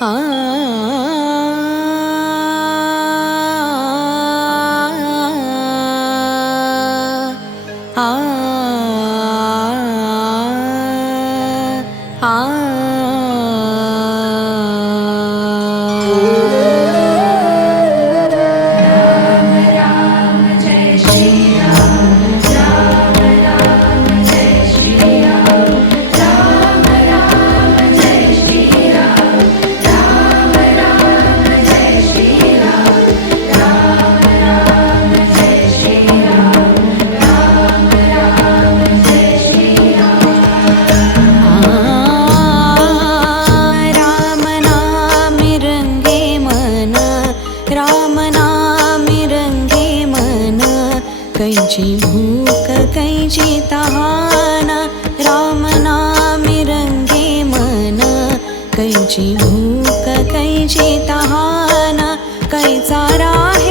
रामनामिरङ्गे हूक कै तहान नामि रङ्गे मन। कूक कै तहानै राहे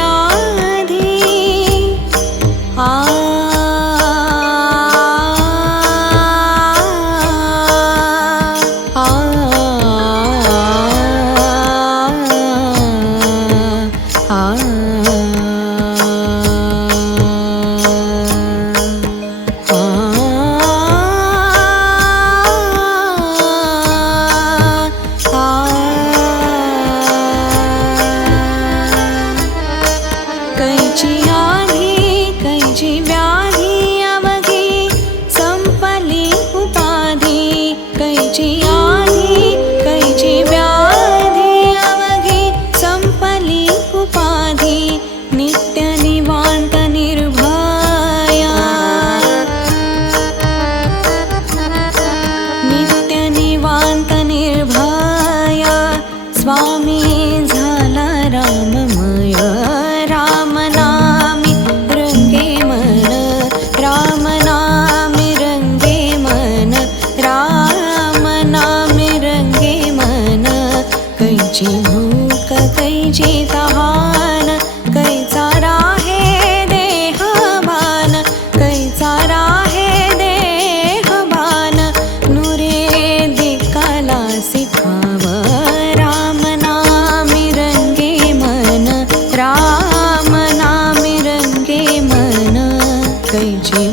स्वामी रामय रामनामी रङ्गे रामनामी रङ्गे रामनामी रङ्गे कैची भूक कैची तवा G